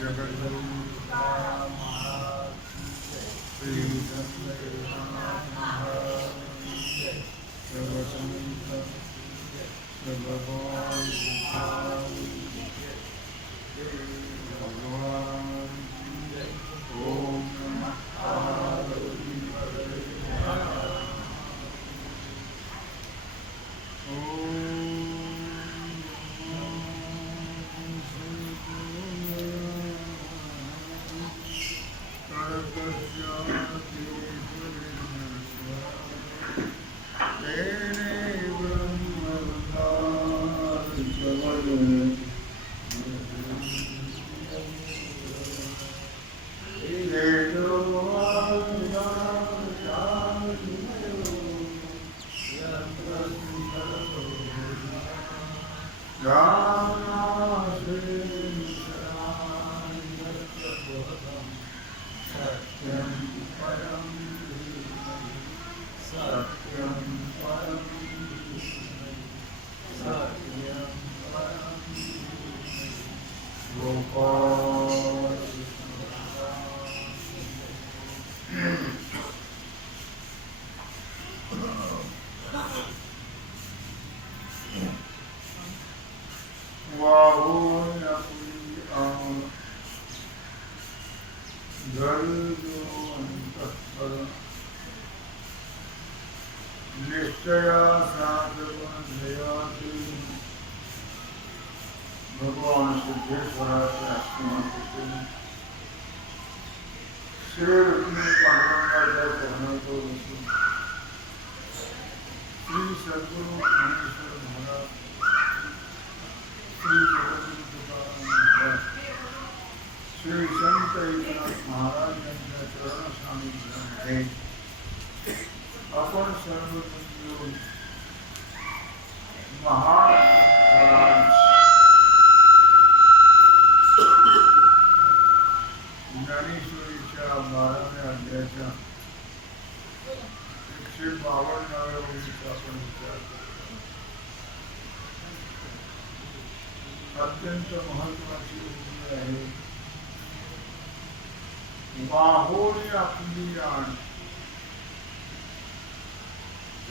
जगद्गुरु महाराज श्री सत्यनारायण महाराज सर्वसंत भगवान भगवान ओम नमः पार्वती भगवान सिद्धेश्वर श्री रुक्मिणी पांडुरंगाच्या चरणातो बसून श्री सद्गुरु ज्ञानेश्वर महाराज श्री जगद्गुरु तुकाराम महाराज श्री संत एकनाथ महाराज यांच्या चरण सानिध्यामध्ये आपण सर्वजण मिळून महाराज ज्ञानेश्वरीच्या 12व्या अध्यायाच्या 152व्या ओळीचा आपण विचार करतो. अत्यंत महत्वाची ओळी आहे. माहोरी आपली आण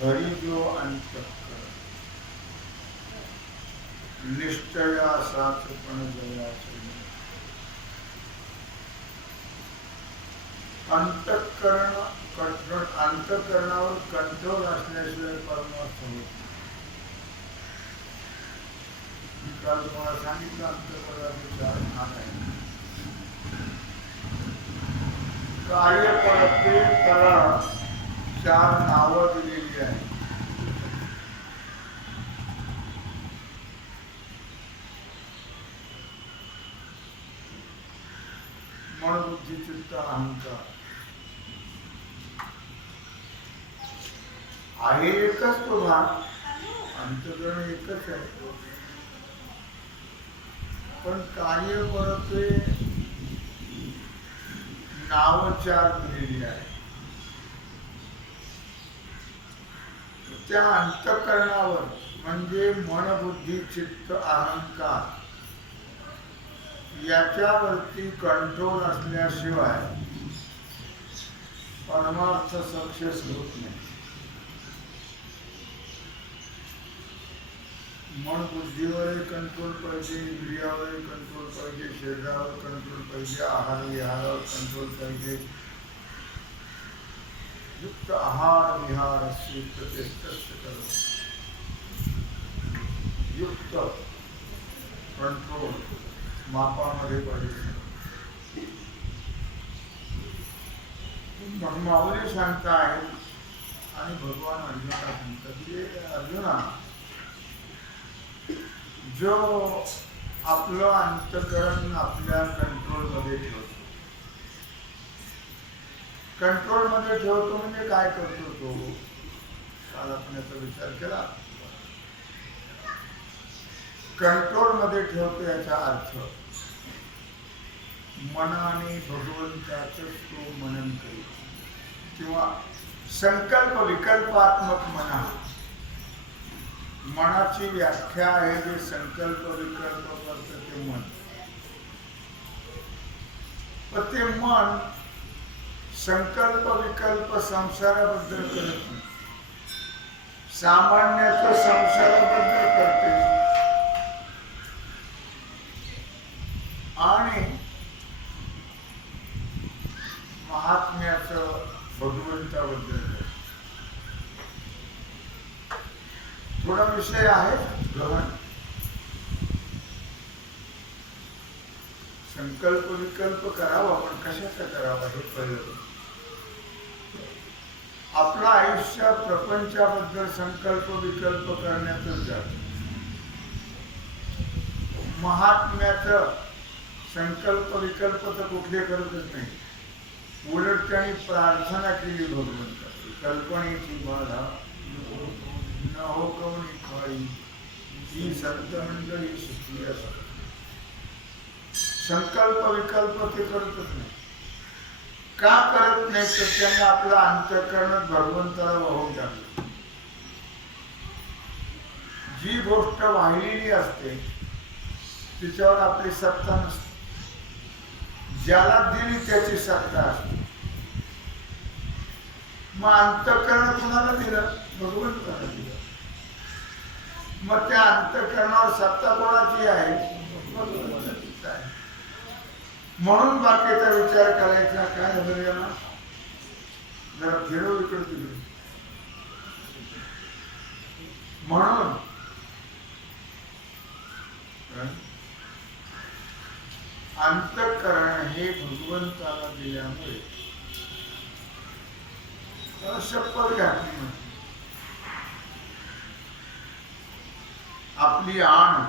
घरी जो अंतःकर निश्चया साचपण जयाचे अंतःकरणावर कंट्रोल असल्याशिवाय परमार्थ होत नाही. मी काल तुम्हाला सांगितलं अंतःकरणाचे 4 भाग आहेत. कार्यपरते त्याला 4 नावं दिलेली आहेत. मन बुद्धी चित्त अहंकार आहे. एकच तो भाग, अंतःकरण एकच आहे. पण कार्य करते नाव 4 दिलेली आहे. त्या अंतःकरणावर म्हणजे मन बुद्धी चित्त अहंकार याच्यावरती कंट्रोल असल्याशिवाय परमार्थ सक्सेस होत नाही. मन बुद्धीवर कंट्रोल पाहिजे, इंद्रियावर कंट्रोल पाहिजे, शरीरावर कंट्रोल पाहिजे, आहार विहारावर कंट्रोल पाहिजे. युक्त आहार विहार युक्त कंट्रोल मापामध्ये पाहिजे. माऊली सांगताय आणि भगवान अर्जुनाला सांगतात की अर्जुना, जो आपलं अंतःकरण आपल्या कंट्रोलमध्ये ठेवतो. कंट्रोलमध्ये ठेवतो म्हणजे काय करतो तो? काल आपण याचा विचार केला. कंट्रोलमध्ये ठेवतो याचा अर्थ मनाने भगवंताचं तो मनन करीत किंवा संकल्प विकल्पात्मक मना. मनाची व्याख्या आहे जे संकल्प विकल्प करतं ते मन. पण ते मन संकल्प विकल्प संसाराबद्दल करत नाही, सामान्याचं संसाराबद्दल करते आणि महात्म्याचं भगवंताबद्दल करते. थोडा विषय आहे गहन. संकल्प विकल्प करावा, पण कशाचा करावा हे कळलं. आपलं आयुष्य प्रपंचाबद्दल संकल्प विकल्प करण्यातच जात. महात्म्याचं संकल्प विकल्प तर कुठले करतच नाही. उलट त्यांनी प्रार्थना केली भगवंताची, कल्पनेची बाधा न हो कवणी खाई ही संत मंडळी सुखी असतात. संकल्प विकल्प ते करतच नाही. का करत नाही तर त्यांना आपलं अंतःकरण भगवंताला वाहून टाकलं. जी गोष्ट वाहिलेली असते तिच्यावर आपली सत्ता नसते. ज्याला दिली त्याची सत्ता असते. मग अंतःकरण कुणाला दिलं? भगवंताला दिलं. मग त्या अंतःकरणावर सत्ता कोणाची आहे? भगवंताचीच आहे. म्हणून बाकीचा विचार करायचा काय झालं याला जरा फिरव इकडे तिकडे. म्हणून अंतःकरण हे भगवंताला दिल्यामुळे शपथ घातली. आपली आण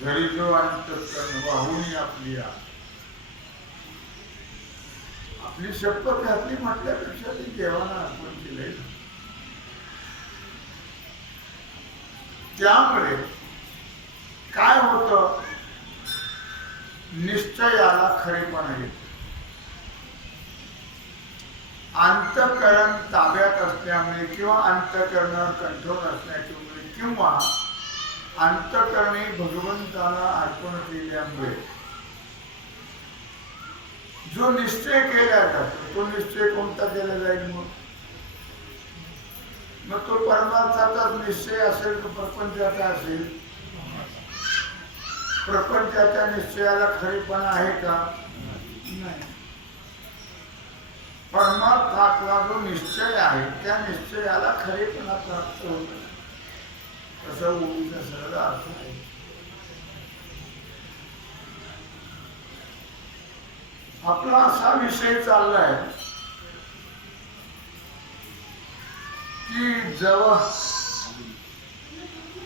घरी जो अंतःकरण वाहून आपली आण, आपली शपथ घातली म्हटल्यापेक्षा ती देवाला अर्पण केले. त्यामुळे काय होतं? निश्चयाला खरेपणा येतो. अंतःकरण ताब्यात असल्यामुळे किंवा अंतःकरणावर कंट्रोल असण्याच्यामुळे किंवा अंतःकरणे भगवंताला अर्पण केल्यामुळे जो निश्चय केला जातो तो निश्चय कोणता केला जाईल? मग तो परमार्थाचाच निश्चय असेल तो प्रपंचाचा असेल. प्रपंचाच्या निश्चयाला खरेपणा आहे का? नाही. परमार्थातला जो निश्चय आहे त्या निश्चयाला खरेपणा प्राप्त होतो. तसा ओळीचा सरळ अर्थ आहे. आपला असा विषय चाललाय की जेव्हा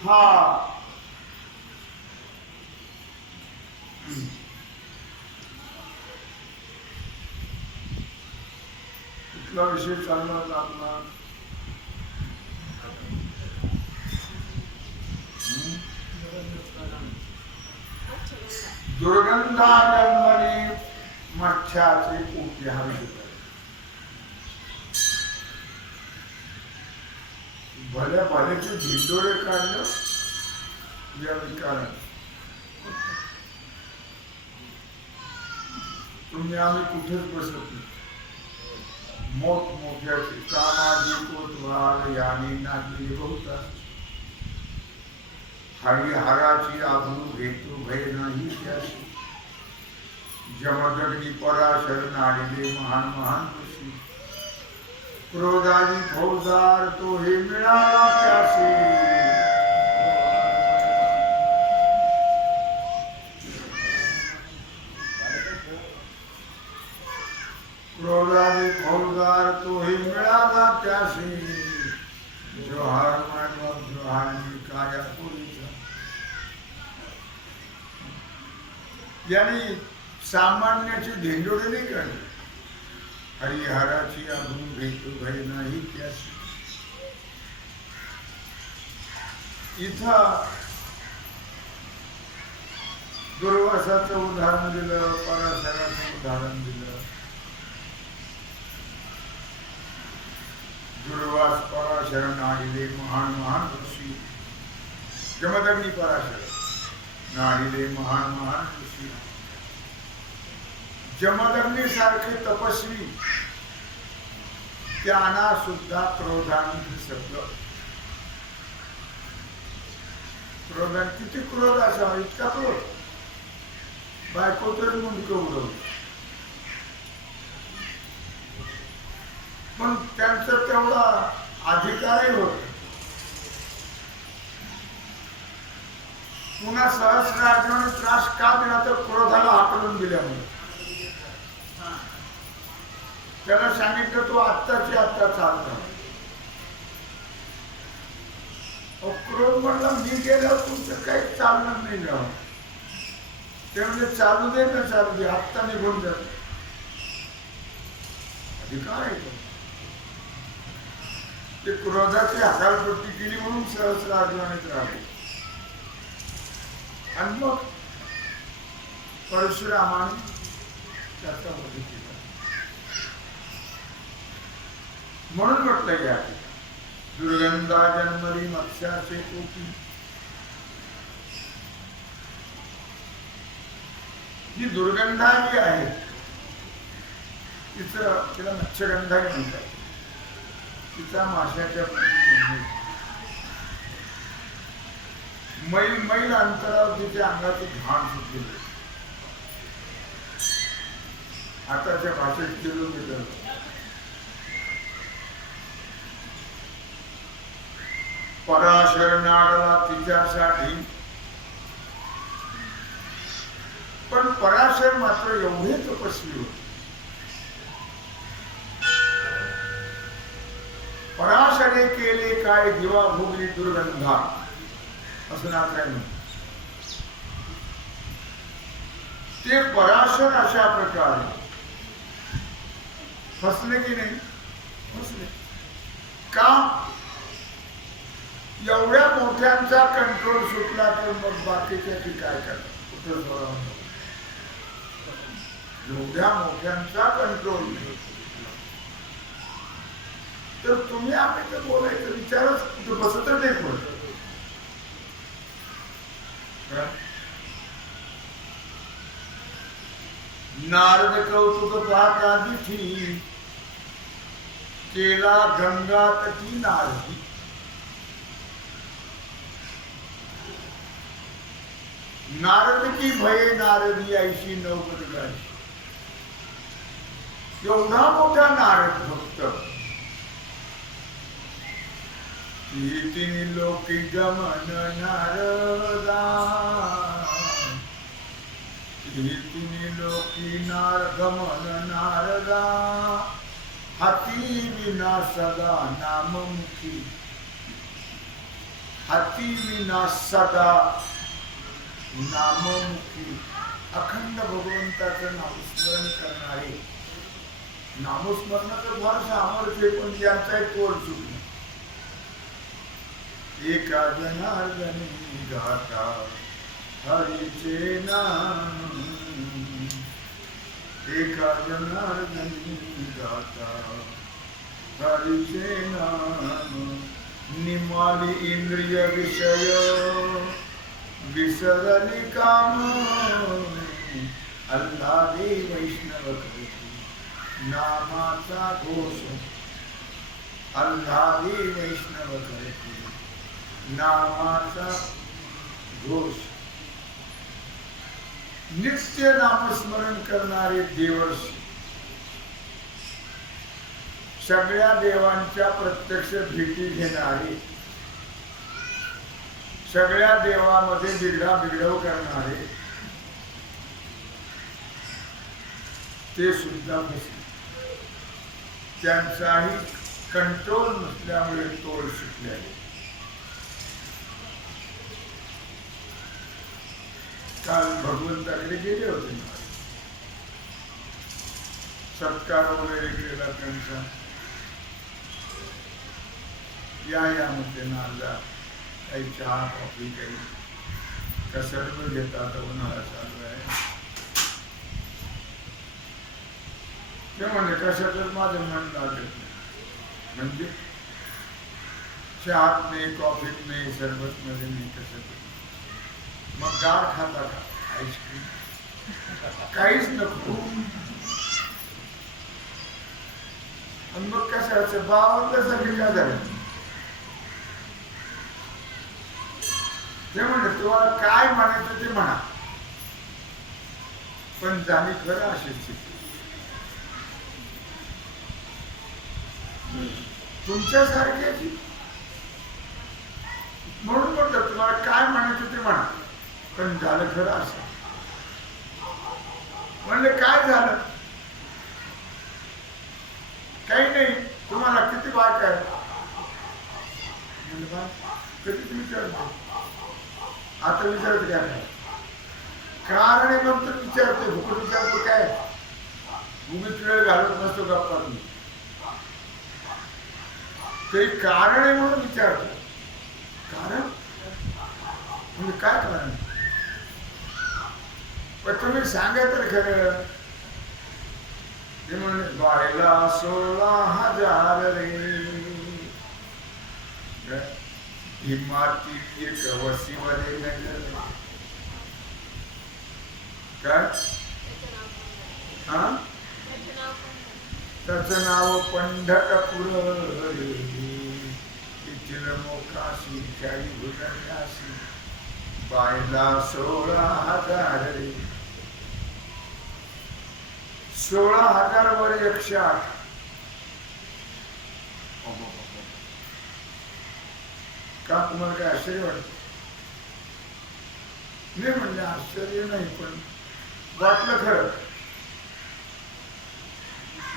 हा कुठला विषय चालला होता आपला? दुर्गंधागंमनी मच्छाचे पोटी हा विषय. भल्या भल्याचे ढिंडोरे काढलं या विकाराने. तुम्ही आम्ही कुठेच बसत नाही. मोठमोठ्याचे सामाजिक कोतवाल याने नाचले बहुता. हरिहराची आबरू घेतो भय नाही त्याशी. जमदग्नी पराशर नाडिले महान महान ऋषी. क्रोधानी फौजदार तो हे मिळाला त्याशी. क्रोधानी फौजदार तो हे मिळाला त्याशी. जोहार मानव जोहारनी काया पोलीचा. यानी सामान्याची ढेंडोळी नाही करणे. हरिहराची आभून भेटू भय नाही त्याशी. इथं दुर्वासाचं उदाहरण दिलं, पराशराचं उदाहरण दिलं. दुर्वास पराशर नाडिले महान महान ऋषी. जमदग्नी पराशर नाडिले महान महान ऋषी. जमदग्नी सारखे तपस्वी त्यांना सुद्धा क्रोधाने सगळं. क्रोधाने किती क्रोध असावा, इतका क्रोध. बायको तर मुंडकं उडवलं. पण त्यांचा तेवढा अधिकारही होत. पुन्हा सहस्रार्जुनाने त्रास का दिला तर क्रोधाला हाकलून दिल्यामुळे. त्याला सांगितलं तू आत्ताची आत्ता चालता. क्रोध म्हणला मी गेल्यावर तुमचं काही चालणार नाही जावं. ते म्हणजे चालू दे ना चालू दे, आत्ता निघून जात. अधिकार आहे तो. ते क्रोधाची हकालपट्टी केली म्हणून सहस्रार्जुनाने राहिले. आणि मग परशुरामाने त्याचा वध केला. म्हणून म्हटलं या दुर्गंधा जन्मरी मत्स्याचे पोटी. जी दुर्गंधा जी आहे तिला मत्स्यगंधाही म्हणतात. तिचा माशाच्या मैल मैल अंतरावर तिच्या अंगाची घाण सुटलेली. आताच्या भाषेत किलोमीटर. पराशर नाडला तिच्यासाठी. पण पराशर मात्र एवढे तपस्वी होते. पराशरे केले काय दिवा भोगली दुर्गंधा असं नाथ आहे. ते पराशर अशा प्रकारे फसले की नाही? फसले का? एवढ्या मोठ्यांचा कंट्रोल सुटला तर मग बाकीच्या ती काय करतात? कुठं सोडावं? एवढ्या मोठ्यांचा कंट्रोल तर तुम्ही आम्ही तर बोलायचं विचारच कुठं बसत नाही. बोलत नारद कौतुक पाहता दिठी केला गंगा तटी नारदी. नारद की भये नारदी ऐशी नवगत गाशी. एवढा मोठा नारद भक्त. तीन लोकी गमन नारदा. तीन लोकी गमन नारदा. हाती विना सदा नाममुखी. हाती विना सदा नाममुखी. अखंड भगवंताचं नामस्मरण करणारे. नामस्मरणाचं फार सामर्थ्य पण यांचा एक तोड चुकला. एका जनार्दनी गाता हरीचे नाम. एका जनार्दनी गाता हरीचे नाम. निमाली इंद्रिय विषय विसरली काम. अल्लादे वैष्णव करती नामाचा घोष. अल्लादे वैष्णव करती नामाचा घोष. नित्य नामस्मरण करणारे देवर्षी. सगळ्या देवांच्या प्रत्यक्ष भेटी घेणारे. सगळ्या देवामध्ये बिघडव करणारे. ते सुद्धा बसले. त्यांचाही कंट्रोल नसल्यामुळे तोड सुटले. काल भगवंताकडे गेले होते. सत्कार वगैरे केला त्यांचा. यामध्ये नाला काही चहा कॉफी काही कसरत घेतात. उन्हाळा चालू आहे ते म्हणजे कशातच माझं मन लागत नाही. म्हणजे चहात नाही, कॉफीत नाही, सरबत मध्ये नाही, कशात. मग गार खाता का आईस्क्रीम? काहीच नको. आणि मग कसं असं बावरल्यासारखे काय झालं ते म्हणले तुम्हाला काय म्हणायचं ते म्हणा पण झाली खरं अशीच तुमच्यासारख्याची. म्हणून म्हटलं तुम्हाला काय म्हणायचं ते म्हणा पण झालं खरं असं. म्हणले काय झालं. काही नाही. तुम्हाला किती बाक आहे. कधी विचारतो आता विचारतो काय कारण आहे मग तर विचारतो फुकट विचारतो काय उगीच वेळ घालत नसतो गप्पा ते कारण आहे म्हणून विचारतो. कारण म्हणजे काय कारण पण तुम्ही सांगा तर खरं. ते म्हणले बायला 16,000 रे ही माती एक वसीमध्ये नगर काय हा त्याचं नाव पंढरपूर तिथील मोकाशी त्याही भुजल्याशी बायला 16,000 रे. 16,000 वर 108. का तुम्हाला काय आश्चर्य वाटत. नाही म्हणजे आश्चर्य नाही पण वाटलं खरं.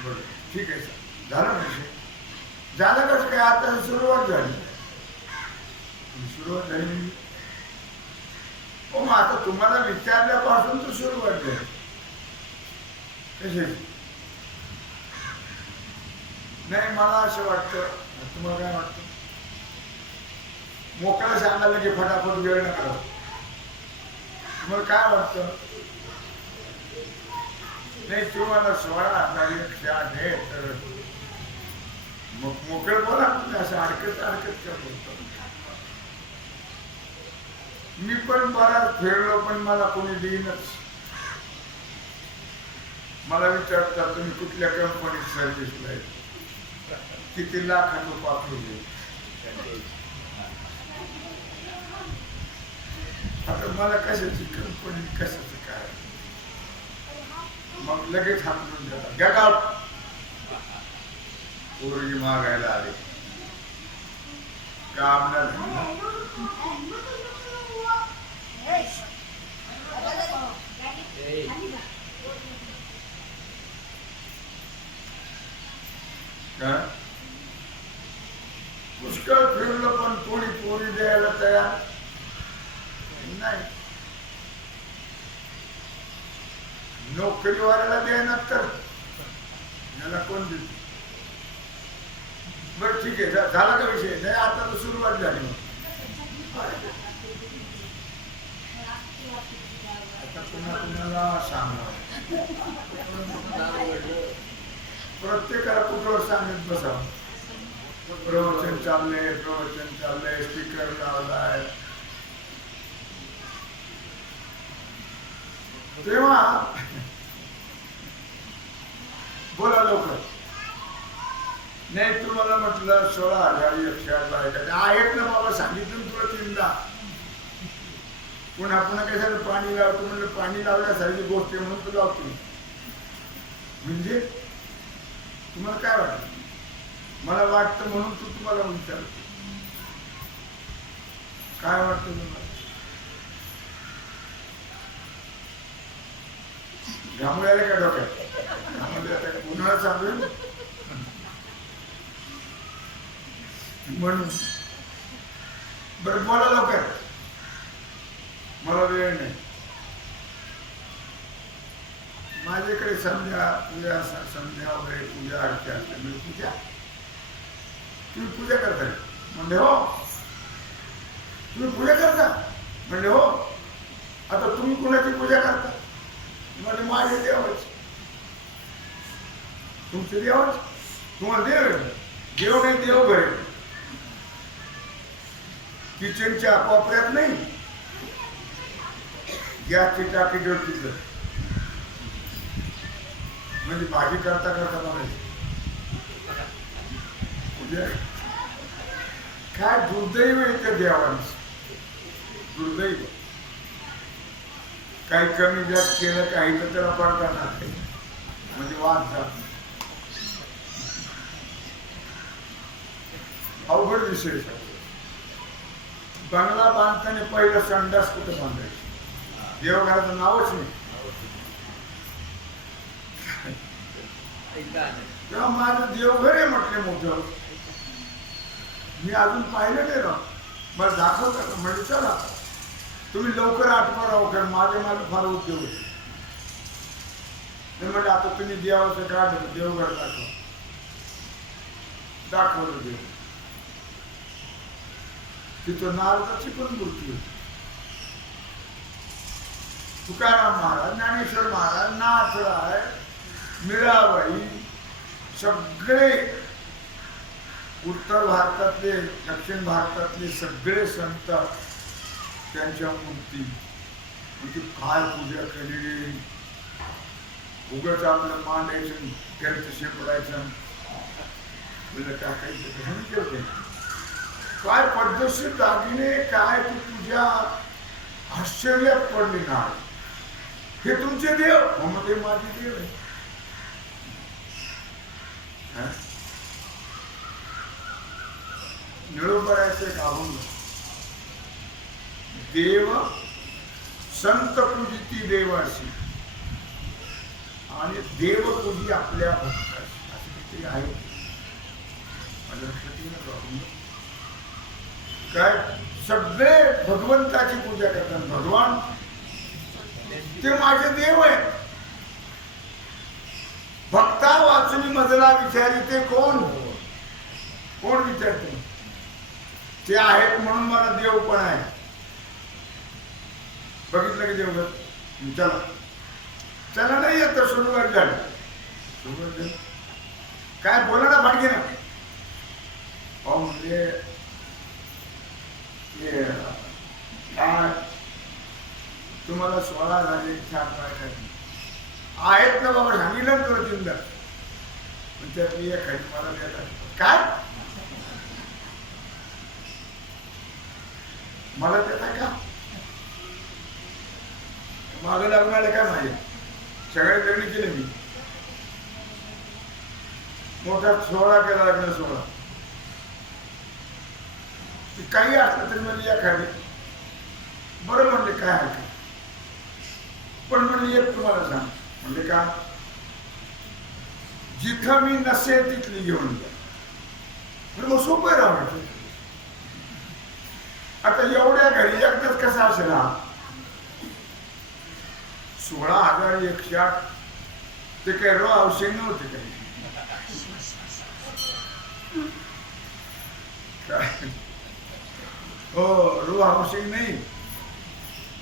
बरं ठीक आहे झालं म्हणजे झालं कसं काय आता सुरुवात झाली. सुरुवात झाली हो मग आता तुम्हाला विचारल्यापासून तर सुरुवात झाली. कशी नाही मला असं वाटतं तुम्हाला काय वाटतं मोकळं सांगायला की फटाफट वेळ नका. तुम्हाला काय वाटतं नाही तुम्हाला 16,000 आहे तर मग मोकळं बोला तुम्ही असं अडकत अडकत का बोलतो. मी पण बराच फिरलो पण मला कोणी देईनच. मला विचारतात तुम्ही कुठल्या कंपनीत सर्व्हिसला आहे किती लाखांना पाठवले. आता मला कशाची कंपनी कशाचं काय मग लगेच हाकलून जातात गेट आउट. पोरगी मागायला आले काम नाही. पुष्कळ फिरलं पण कोणी पोरी द्यायला तयार नाही. नोकरीवाल्याला द्यायला तर याला कोण देत. बरं ठीक आहे झाला का विषय नाही आता तर सुरुवात झाली. आता पुन्हा तुम्हाला सांगणार प्रत्येकाला कुठवर सांगत बसा. प्रवचन चाललंय स्पीकर लावलाय तेव्हा बोला लवकर. नाही तुम्हाला म्हटलं 16,000 आहेत ना बाबा सांगितलं तुला 3दा. पुन्हा कशाला पाणी लावतो म्हणलं पाणी लावण्यासारखी गोष्ट आहे म्हणून तू लावतो. म्हणजे तुम्हाला काय वाटतं मला वाटतं म्हणून तू तुम्हाला विचारतो काय वाटतं तुम्हाला. घामोळ्याला काय डोक्यात उन्हाळा चालू म्हणून. बरं बोला लवकर मला वेळ नाही. माझ्याकडे संध्या वगैरे पूजा आरती असते. म्हणजे पूजा तुम्ही पूजा करता म्हणजे हो तुम्ही पूजा करता म्हणजे हो. आता तुम्ही कुणाची पूजा करता म्हणजे माझे देवाच तुमचे देवाच तुम्हाला देव नाही देव घरे किचनच्या कोपऱ्यात नाही गॅसची टाकी जोडतीचं म्हणजे भाजी करता करता बनायची म्हणजे काय दुर्दैव येते देवांच दुर्दैव काही कमी जास्त केलं काही तर त्याला पडता नाही म्हणजे वाद जात अवघड विषय बंगला बांधताना पहिलं संडास कुठं बांधायचं देवघराचं नावच नाही तेव्हा माझं देवघर आहे म्हटले मोठं मी अजून पाहिलं नाही राव मला दाखवता का म्हणजे चला तुम्ही लवकर आठवा राहू कारण माझे फार उद्योग होते म्हणजे आता तुम्ही देवाचं काढलं देवघर दाखवलं देव तिथं नारदाची पण मूर्ती होती तुकाराम महाराज ज्ञानेश्वर महाराज नाथराय मीराबाई सगळे उत्तर भारतातले दक्षिण भारतातले सगळे संत त्यांच्या मूर्ती म्हणजे काय पूजा केलेली उगाच आपलं मांडायचं त्यांचं शेपडायचं टाकायचं काय पद्धतशीर दागिने काय ती पूजा आश्चर्यात पडली ना हे तुमचे देव मग ते माझे देव आहे निळोबरायचं एक अभंग देव संत पूजिती देवाशी आणि देव पूजी आपल्या भक्ताशी असं किती आहे माझ्या लक्षात काय सगळे भगवंताची पूजा करतात भगवान ते माझे देव आहे भक्ता वाचून मजला विचारी ते कोण कोण विचारते ते आहेत म्हणून मला देव पण आहे बघितलं की देवघर चला चला नाही येत सुरुवात झाली काय बोला ना भाडगी ना अहो म्हणजे काय तुम्हाला 16 झाले 4 आहेत ना बाबा सांगितलं ना तुला 3दा पण त्यातली एखादी मला देतात काय मला देताय का मागं लागणारे काय माझे सगळे लग्न केले मी मोठा 16 केला लग्न 16 काही असलं तरी म्हणजे एखादी बरं म्हणले काय हरकत पण म्हणले एक तुम्हाला सांग म्हणजे का जिथं मी नसेल तिथली घेऊन जा मग सोपं राहणार आता एवढ्या घरी एकदाच कसा असेल हा 16,108 ते काय रो हाऊसिंग नव्हते काय हो रो हाऊसिंग नाही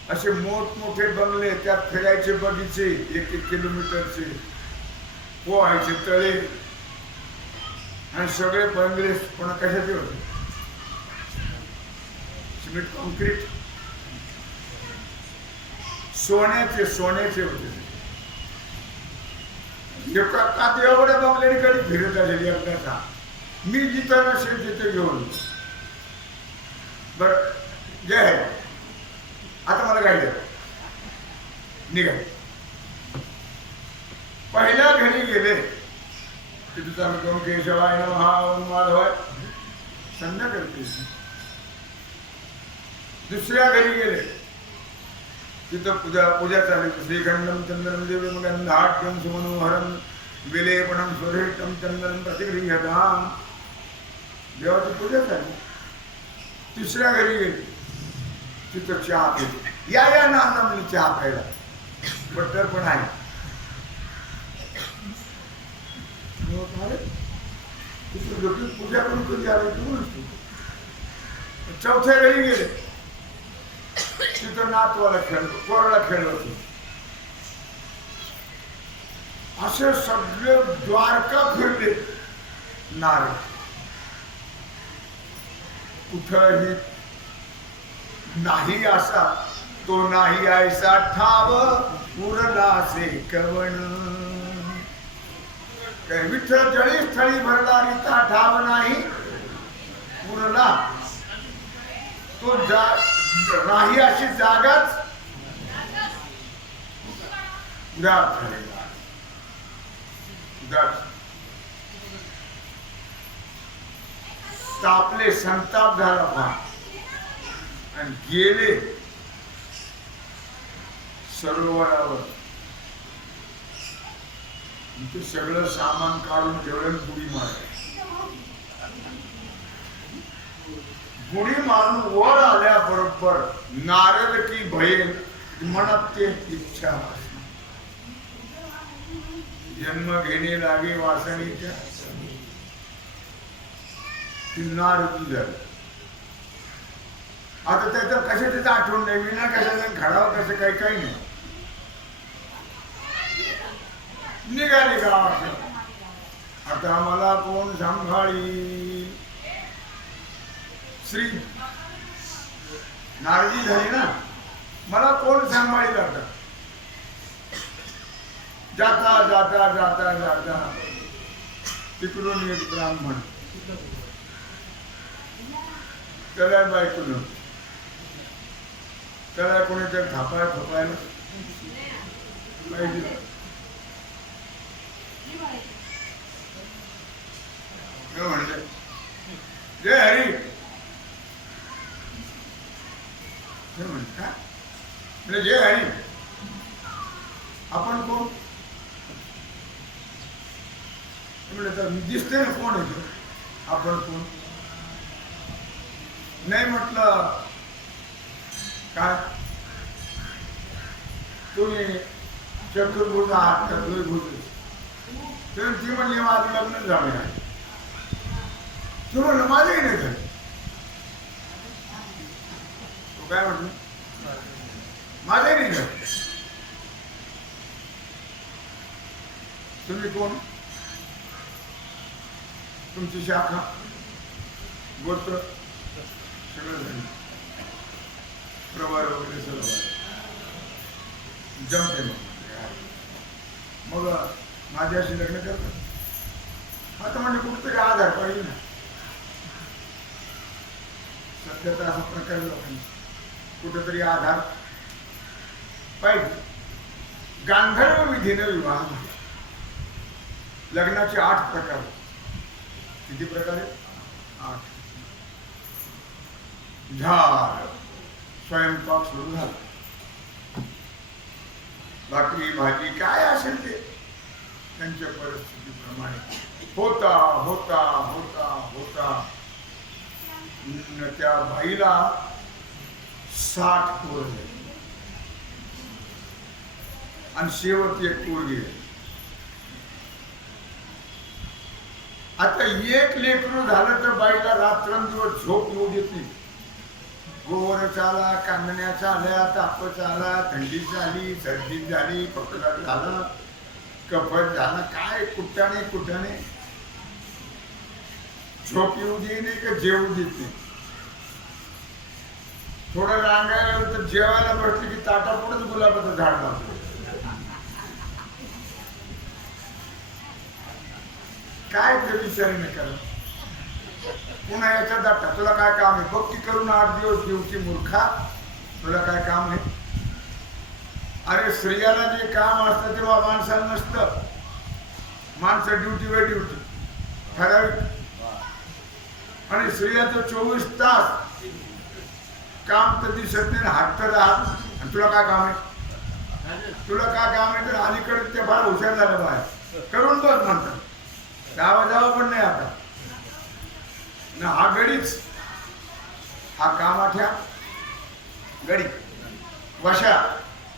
असे मोठमोठे बंगले त्यात फिरायचे बगीचे 1-1 किलोमीटरचे पोहायचे तळे आणि सगळे बंगले पुन्हा कशाचे होते सिमेंट कॉन्क्रीट सोन्याचे होते एवढ्या बंगल्याने कधी फिरत आलेली एकदा मी जिथं नसेल तिथे घेऊन बर जय आहे आता मला गाडी द्या निघा पहिल्या घरी गेले तिथं आम्ही करून केशवाय माधवाय संध्या करते दुसऱ्या घरी गेले तिथं पूजा चालू श्रीखंडम चंदनम देवम गंधाढ्यम सुमनोहरम विलेपणम स्वरेष्टम चंदनम प्रतिगृह्यताम देवाची पूजा झाली तिसऱ्या घरी गेली तिथं चहा पिली या नाना म्हणजे चहा प्यायला बटर पण आहे पूजा करून कधी आली तू चौथ्या घरी गेले तिथं नातवाला खेळलो कोरडा खेळलो होतो असे सगळे द्वारका फिरले नारळ कुठही नाही असा तो नाही ऐसा ठाव उरला से कवण काय विठ्ठल जळी स्थळी भरला रीता ठाव नाही पुरला. तो नाही अशी जागाच उदार झालेला. तापले संताप झाला आणि गेले सरोवरावर. ते सगळं सामान काढून ठेवलं, बुडी मारली. बुडी मारून वर आल्याबरोबर नारद की भयेल मनात ते इच्छा जन्म घेणे लागे वासणीच्या ती नारदी झाली. आता त्याचं कशाचं आठवण नाही, विना कशाचं घडावं कसं काही नाही. निघाले गावात. आता मला कोण सांभाळी. श्री नारदी झाली ना, मला कोण सांभाळी जाता. जाता जाता जाता जाता तिकडून एक ब्राह्मण त्याला बायकून त्याला कोणीतरी थापाय थोपायला पाहिजे. म्हणते जय हरी. म्हणते जय हरी. आपण कोण म्हणलं, दिसते ना कोण आहे. आपण कोण नाही म्हटलं. काय तुम्ही चतुर्भुज आहात का द्विभुज. तर ती म्हणली माझं लग्न झाले आहे. तू म्हणलं माझंही नाही झालं. तू काय म्हटलं माझंही नाही झालं. तुम्ही कोण, तुमची शाखा गोत्र सगळं झालं, प्रवार वगैरे सगळं जमते. मग माझ्याशी लग्न करतात. आता म्हणजे कुठतरी आधार पाहिजे ना. सध्या तर असा प्रकार कुठेतरी आधार पाहिजे. गांधर्व विधीने विवाह. लग्नाचे 8 प्रकार. किती प्रकार आहेत? 8. झाड स्वयंपाक सुरू झाला. भाकरी भाजी काय असेल ते त्यांच्या परिस्थितीप्रमाणे होता होता होता होता. त्या बाईला 60 पोरं झाली आणि शेवट एक पोरगी आहे. आता एक लेकरू झालं तर बाईला रात्रंदिवस झोप येऊ देत नाही. गोवर चाला, कांदण्या चाल्या, ताप चाला, थंडी झाली, सर्दी झाली, पकडा झाला, कफत झाला, काय कुठ्याने झोप येऊ दे नाही का जेवू देत नाही. थोडं रांगायला तर जेवायला बसली की ताटापुढेच गुलाबाचं झाड लावतो. काय ते विचार नाही करा. पुन्हा याच्या दाटा तुला काय काम आहे. भक्ती करून 8 दिवस ड्युटी मूर्खा. तुला काय काम आहे. अरे स्त्रियाला जे काम असतं तेव्हा माणसाला नसतं. माणसं ड्युटी वर ड्युटी ठराविक. आणि स्त्रियाचं 24 तास काम तर दिसत नाही. हात तर राहत. तुला काय काम आहे. तुला काय काम आहे तर अलीकडे ते फार हुशार झालं बाहेर करून बघ म्हणतात. जावा पण नाही आता ना. हा गडीच, हा कामाठ्या गडी वशा.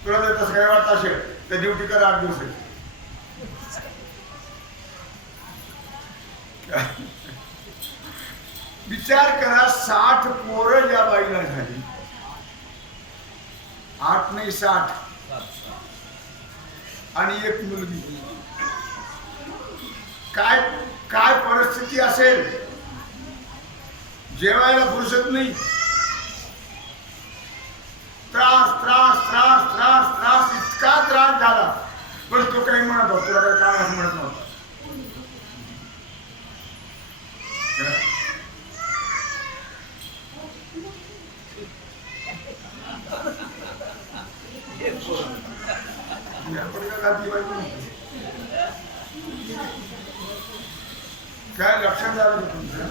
तुला जर तसं काय वाटत असेल तर ड्युटी कर 8 दिवस. विचार करा 60 पोरं ज्या बाईला झाली. 8 नाही 60 आणि एक मुलगी. काय काय परिस्थिती असेल. जेवायला फुरसत नाही. त्रास त्रास त्रास त्रास त्रास इतका त्रास झाला. पण तो काही म्हणत होता. तुला काही काम असं म्हणत नव्हता. आपण का घातली पाहिजे काय लक्षात आलं तुमचं?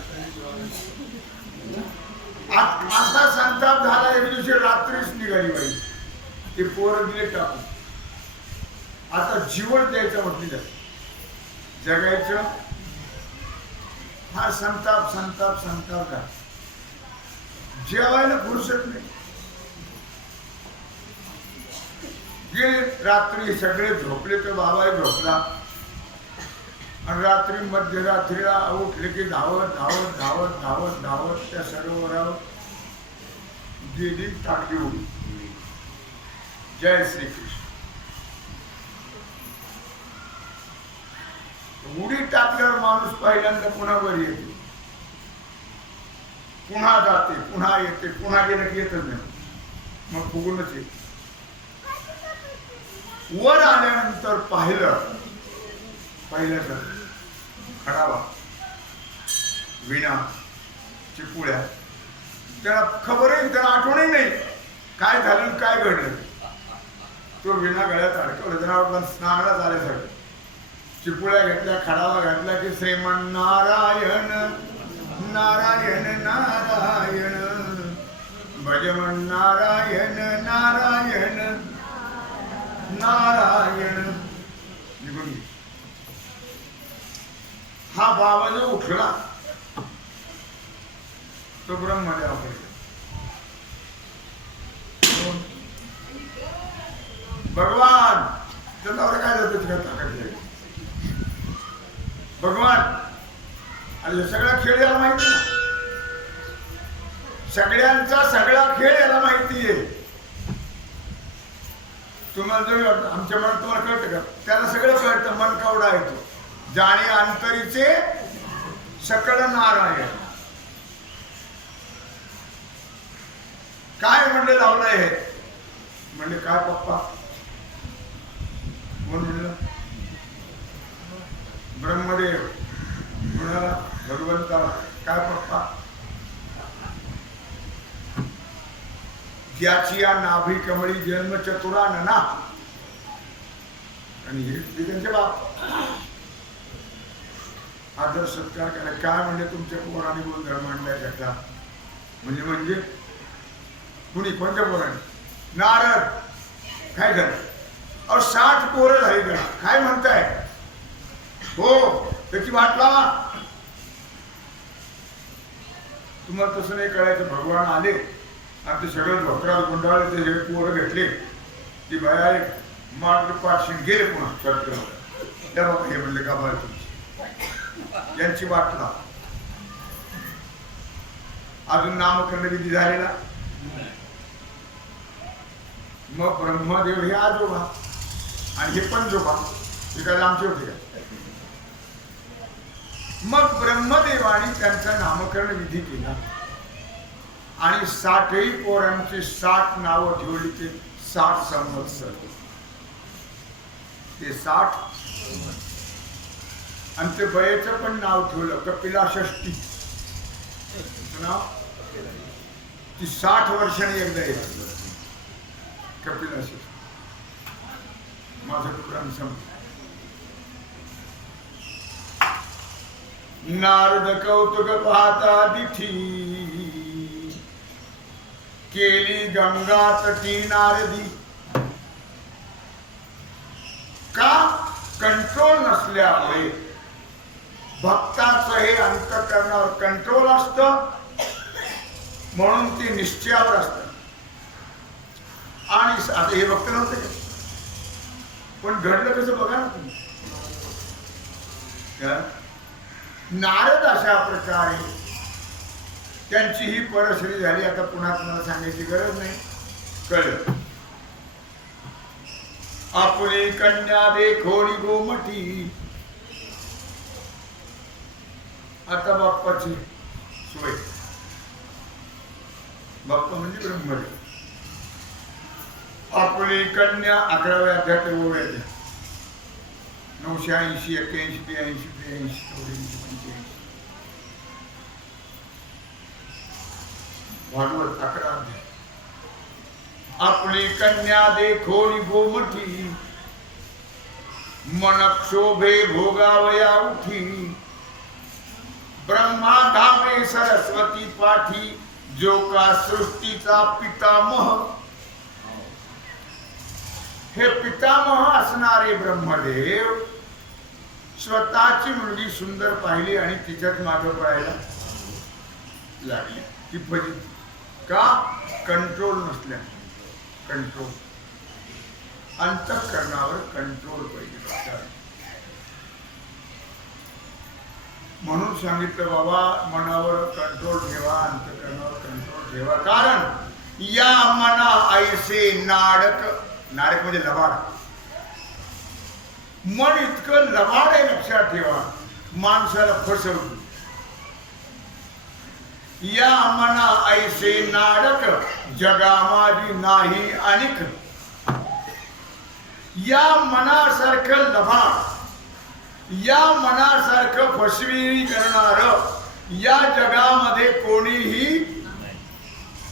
असा संताप झाला. एक दिवशी रात्रीच निघाली बाई, ते पोरं दिले टाकून. आता जीवन द्यायचं म्हटली जात, जगायचं. हा संताप संताप संताप झाला. जेवायला फुरसत नाही. गेले रात्री, सगळे झोपले तर बाबाही झोपला. आणि रात्री मध्यरात्रीला उठले की धावत धावत धावत धावत धावत त्या सरोवरावर गेली, टाकली उडी. जय श्रीकृष्ण. उडी टाकल्यावर माणूस पहिल्यांदा पुन्हा वर येते, पुन्हा जाते, पुन्हा येते, पुन्हा गेलं की येतच नाही, मग फुगूनच येते. वर आल्यानंतर पाहिलं, पहिल्यासारखं खडावा, विणा, चिपुळ्या. त्याला खबरही, त्याला आठवणही नाही काय झालं काय घडलं. तो विणा गळ्यात अडकवला, त्याला स्नानाला झाल्यासारखं. चिपुळ्या घेतल्या, खडावा घातला की श्रीमन नारायण नारायण नारायण भजमन नारायण नारायण नारायण. निघून गेली. हा बाबा जो उठला तो ब्रह्मदेवा पडला. भगवान त्याच्यावर काय जातं तिला ताकद द्यायची. भगवान आणि सगळा खेळ याला माहिती ना, सगळ्यांचा सगळा खेळ याला माहिती आहे. तुम्हाला जो आमच्या मनात तुम्हाला कळतं का? त्याला सगळं कळतं. मन कावडा येतो, जाणे अंतरीचे सकळ नारायण. काय म्हणले लावलंय हे? म्हणले काय पप्पा? कोण म्हणलं? ब्रह्मदेव म्हणाला भगवंताला. काय पप्पा? ज्याची या नाभी कमळी जन्म चतुरा नना. आणि हे त्यांचे बाप आदर सत्कार केला. काय म्हणजे तुमच्या पोराने गोंधळ मांडलाय त्याचा? म्हणजे कुणी कोणत्या पोराने? नारद. काय झालं? अहो 60 पोरं झाली त्याला. काय म्हणताय? हो त्याची वाट लावा. तुम्हाला तसं नाही कळायचं. भगवान आले आणि ते सगळं डोकरात गुंडाळले, ते सगळे पोरं घेतले, ती बाया मार्ग पाठशीन गेले पुन्हा चर्चेला. त्या बाबा हे म्हणले का बरं तुमची यांची वाट लावा. अजून नामकरण विधी झालेला. मग ब्रह्मदेव हे आजोबा आणि हे पंजोबा, हे काय आमचे होते का? मग ब्रह्मदेवाने त्यांचा नामकरण विधी केला आणि 60ही पोरांची 60 नावं ठेवली. ते 60 संवत्सर, ते 60. आणि ते बयेचं पण नाव ठेवलं कपिला षष्ठी नाव. ती 60 वर्षांनी एकदा येत कपिला षष्ठी. माझं पुराण संपलं. नारद कौतुक पाहता दिठी केली गंगा तटी नारदी. का? कंट्रोल नसल्यामुळे. भक्ताचं हे अंतःकरणावर कंट्रोल असतं म्हणून ते निश्चयावर असतं. आणि आता हे भक्त नव्हते का? पण घडलं कसं बघा ना तुम्ही. नारद अशा प्रकारे त्यांची ही परश्री झाली. आता पुन्हा तुम्हाला सांगायची गरज नाही, कळलं. आपली कन्या देखोनी गोमठी. आता बाप्पाची सोय. बाप्पा म्हणजे ब्रह्मदेव. आपली कन्या 11व्या अध्यायात ओव्याच्या 980, 81, 82, 83, 84, 85 भागवत 11 अध्याय. आपली कन्या देखोनी गोमठी मन क्षोभे भोगावया उठी, ब्रह्मा धामे सरस्वती पाठी, जो का सृष्टीचा पितामह. हे पितामह असणारे ब्रह्मदेव स्वतःची मुलगी सुंदर पाहिली आणि तिच्यात मागं पडायला लागली. ती फजिती का? कंट्रोल नसल्या. कंट्रोल, अंतःकरणावर कंट्रोल पाहिजे. म्हणून सांगितलं बाबा मनावर कंट्रोल ठेवा, अंतःकरणावर कंट्रोल ठेवा. कारण या मना ऐसे नाडक, नाडक म्हणजे लबाड. मन इतकं लबाड आहे, लक्षात ठेवा, माणसाला फसवतो. या मना ऐसे नाडक, जगामाजी नाही अनिक. या मनासारखं लबाड, या मनासारखं फसवी करणार या जगामध्ये कोणीही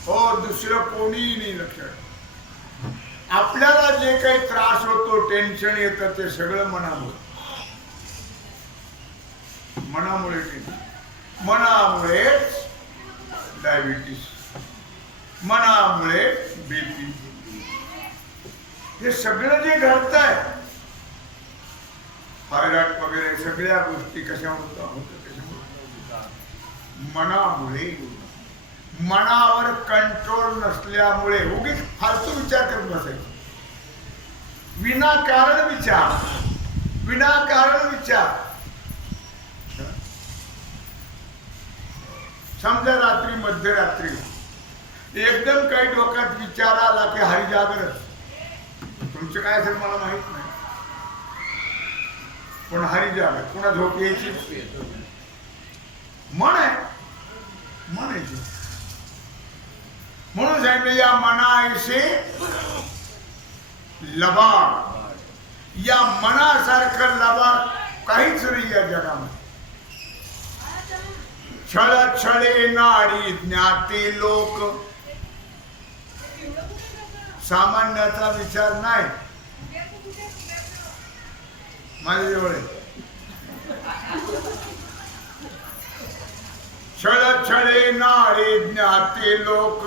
दुसरं कोणीही नाही. लक्षात, आपल्याला जे काही त्रास होतो, टेन्शन येतं, ते सगळं मनामुळे. मनामुळेच डायबिटीस, मनामुळे बीपी, हे सगळं जे घडतंय, थायरॉइड वगैरे सगळ्या गोष्टी कशामुळे होतात? मनामुळे. मनावर कंट्रोल नसल्यामुळे उगीच फालतू विचार करत बसायचे. विनाकारण विचार, विनाकारण विचार. समजा रात्री, मध्यरात्री एकदम काही डोक्यात विचार आला की हरिजागरण. तुमचं काय असेल मला माहित नाही, पण हरिजागर पुन्हा झोप यायची. मन आहे, मन यायची. म्हणून सांगितलं या मनाऐसे लबाड. या मनासारखं लबाड काहीच नाही या जगामध्ये. छळ छळे नाडी ज्ञाते लोक. सामान्याचा विचार नाही. माझ्याजवळ छळ छळे नाडी ज्ञाते लोक.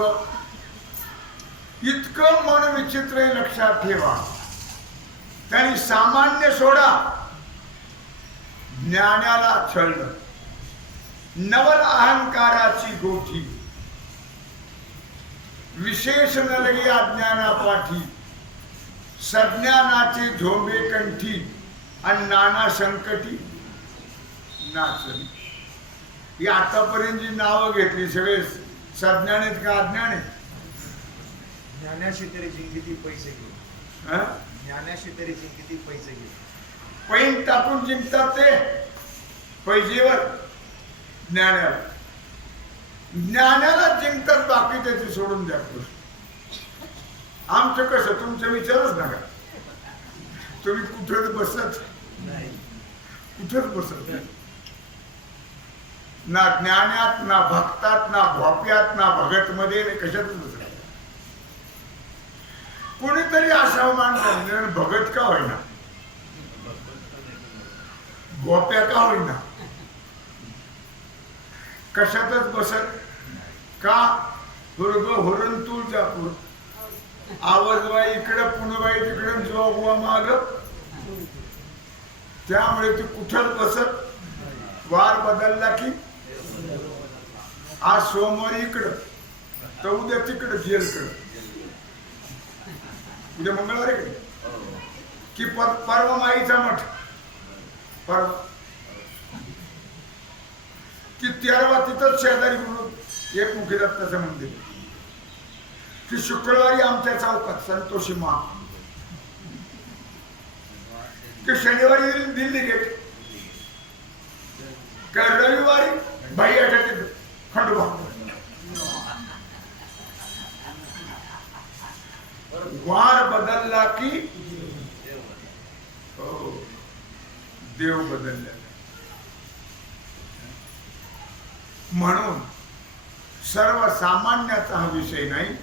इतकं मन विचित्र आहे, लक्षात ठेवा. त्यांनी सामान्य सोडा, ज्ञानाला छळलं. नवल अहंकाराची गोठी, विशेष न लगे अज्ञाना पाठी. सज्ञानाचे झोंबे कंठी, आणि नाना संकटी नाचली. ही आतापर्यंत जी नावं घेतली सगळे सज्ञान आहेत का अज्ञान आहेत? ज्ञानाशी तरी जिंकिती पैसे घे. ज्ञानाशी तरी जिंकिती पैसे घे. पैन टाकून जिंकतात ते पैजेवर. ज्ञानाला, ज्ञानाला जिंकतात, बाकी त्याची सोडून द्या. आमचं कसं, तुमचं विचारच नका. तुम्ही कुठेच बसत नाही, कुठेच बसत नाही. ना ज्ञानात, ना भक्तात, ना भोप्यात, ना भगत मध्ये, कशातच बसत. कोणीतरी असावं माणसं, भगत का होईना, गोप्या का होईना, कशातच बसत का? हुरण तुळजापूर, आवाजबाई इकडं, पुणबाई तिकडं, जोगवा माग. त्यामुळे ती कुठंच बसत. वार बदलला की आज सोमवारी इकडं, तर उद्या तिकडं जेलकडं, उद्या मंगळवारी की परवा माईचा मठ, परवा की 13वा तिथंच शेजारी म्हणून एक मुखी दत्ताचं मंदिर, की शुक्रवारी आमच्या चौकात संतोषी मा, की शनिवारी दिल्ली गेट, का रविवारी भैयाच्या तिथे खंडोबा. वार बदलला की देव बदलला. म्हणून सर्वसामान्याचा हा विषय नाही.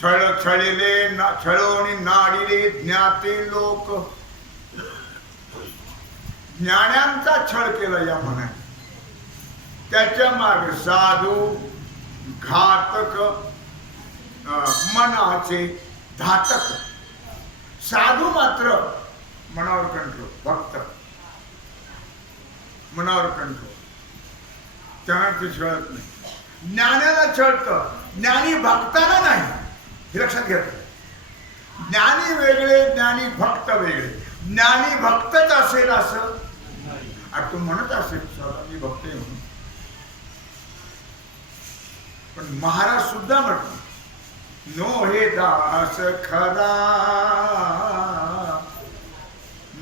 छळ छळिले छळवणी नाडिले ज्ञाते लोक. ज्ञानांचा छळ केला या मनाने. त्याच्या मागे साधू घातक मनाचे घातक. साधू मात्र मनावर कंट्रोल, भक्त मनावर कंट्रोल, त्यांना ते छळत नाही. ज्ञानाला छळतं, ज्ञानी भक्ताला नाही. हे लक्षात घ्यायचं. ज्ञानी वेगळे, ज्ञानी भक्त वेगळे. ज्ञानी भक्तच असेल असं आणि तू म्हणत असेल मी भक्त आहे म्हणून, पण महाराज सुद्धा म्हटलं नो हे दास खरा,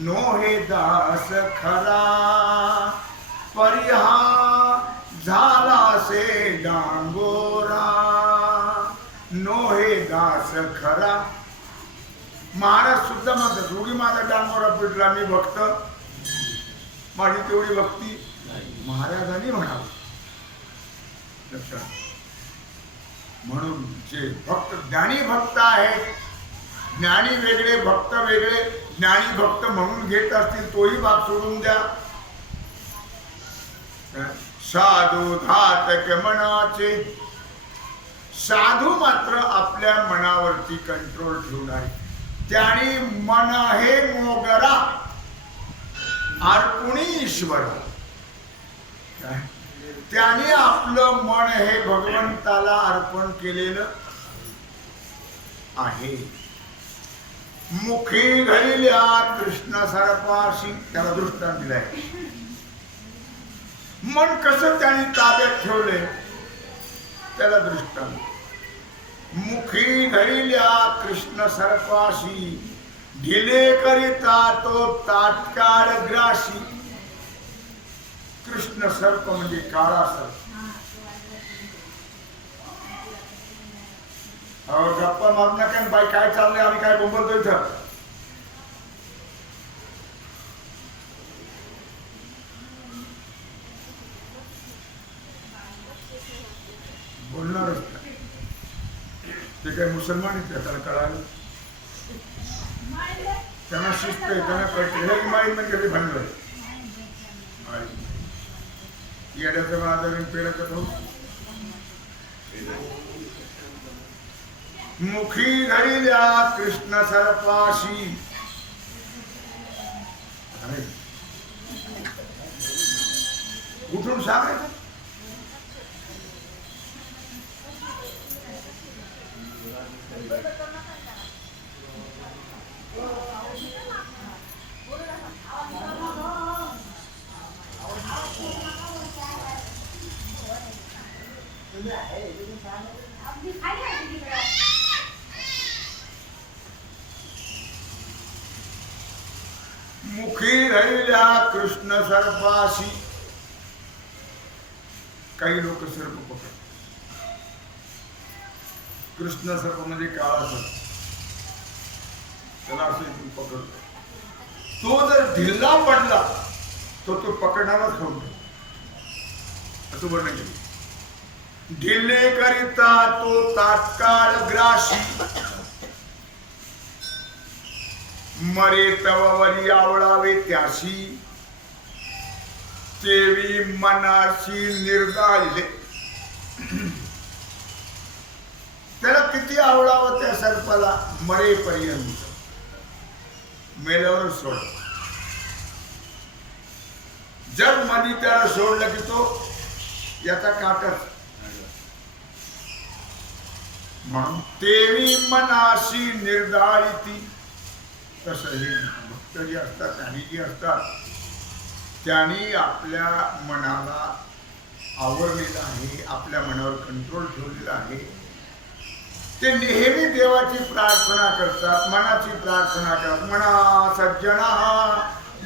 नो हे दास खरा, परिहा झाला से डांगोरा. नो हे दास खरा. महाराज सुद्धा म्हणतात उगी माझा डांगोरा पिटला, मी भक्त, माझी तेवढी भक्ती महाराजांनी म्हणावं. लक्षात. म्हणून जे भक्त ज्ञानी भक्त आहेत, ज्ञानी वेगळे भक्त वेगळे. ज्ञानी भक्त म्हणून घेत असतील तोही भाग सोडून द्या. साधू घातक मनाचे. साधू मात्र आपल्या मनावरती कंट्रोल ठेवून आहे. त्याने मन हे मोगरा अर्पुणी ईश्वरा. त्याने आपलं मन हे भगवंताला अर्पण केलेलं आहे. मुखी घालिल्या कृष्ण सर्पाशी. त्याला दृष्टांत दिलाय. मन कसं त्याने ताब्यात ठेवले त्याला दृष्टांत. मुखी धरिल्या कृष्ण सर्पाशी, ढिले करिता तो तात्काळ ग्राशी. कृष्ण सर्प म्हणजे काळा सर्प. गप्पा मारू नका बाई, काय चाललंय, आम्ही काय बोंबलतोय इथं. बोलणारच ते काय मुसलमान आहेत, त्याला कळालं, त्यांना शिस्त आहे, त्यांना कळते. हे माळी म्हणजे कधी भांडलं येड्याचं आधार पेड्याचं भाऊ. मुखी धरिल्या कृष्ण सर्पाशी. उठून सांगायचं. मुखी धरिल्या कृष्ण सर्पाशी. काही लोक सर्प पकडतात. कृष्ण सर्प म्हणजे काळा सर्प, त्याला असं पकडतो. तो जर ढिल्ला पडला तो पकडणारच होतो. असं वर्णन केलं. ढिले करिता तो तात्काळ ग्राशी. मरे तववरी आवळावे त्याशी, तेवी मनाशी निर्गाळले. त्याला किती आवडावं त्या सर्पाला, मरेपर्यंत. मेल्यावर सोड. जर मधी त्याला सोडलं की तो याचा काटच. म्हणून तेवी मनाशी निर्धारिती. तसं हे भक्त जे असतात आणि जे असतात त्यांनी आपल्या मनाला आवरलेलं आहे, आपल्या मनावर कंट्रोल ठेवलेला आहे. ते नेहमी देवाची प्रार्थना करतात, मनाची प्रार्थना करतात. म्हणा सज्जना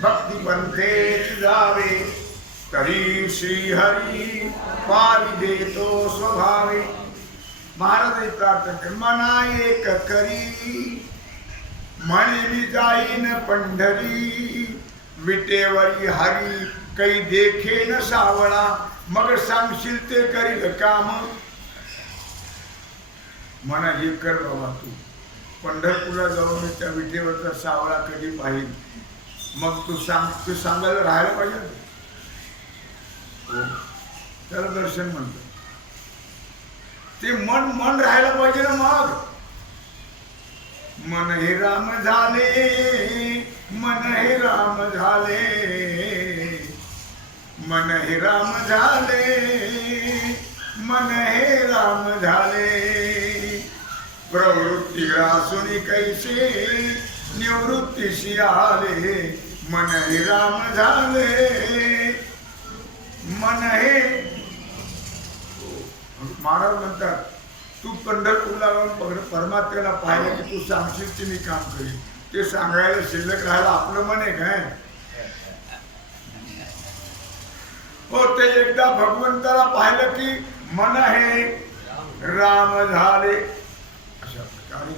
भक्ती पंथे जावे, तरी श्रीहरी पावी देतो स्वभावे. महाराज प्रार्थना कर. मना एक करी, म्हणे मी जाईन पंढरी, विटेवरी हरी काही देखे न सावळा. मग सांगशील ते करील काम. म्हणा हे कर बाबा, तू पंढरपूरला जाऊन त्या विटेवरचा सावळा कधी पाहिल. मग तू सांगायला राहायला पाहिजे ना. हो. त्याला दर्शन म्हणतो. ते मन राहायला पाहिजे ना. मग मन हे राम झाले, मन हे राम झाले, मन हे राम झाले, मन हे राम झाले. प्रवृत्ती ग्रासून कैसे निवृत्तीशी आले, मन हे राम झाले, मन हे. महाराज म्हणतात तू पंढरपूरला जाऊन परमात्म्याला पाहिलं की तू सांगशील की मी काम करीन. ते सांगायला शिल्लक राहायला आपलं मन आहे काय. हो, ते एकदा भगवंताला पाहिलं की मन हे राम झाले. अशा प्रकारे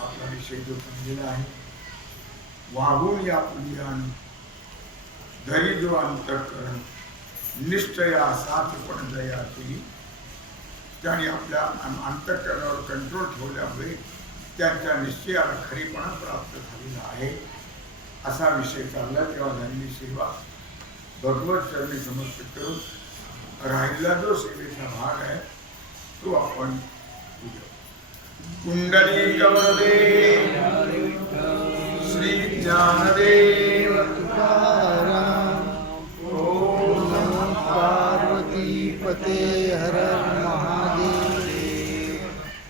आपला विषय जो समजलेला आहे, वागून या पुण्यान धरी जो अंतःकरण, निश्चया साचपण दया केली. त्याने आपल्या अंतःकरणावर कंट्रोल ठेवल्यामुळे त्यांच्या निश्चयाला खरीपणा प्राप्त झालेला आहे. असा विषय चालला. तेव्हा झालेली सेवा भगवत चरणी समर्पित करून राहिलेला जो सेवेचा भाग आहे तो आपण कुंडली कवरदे श्री ज्ञानदेव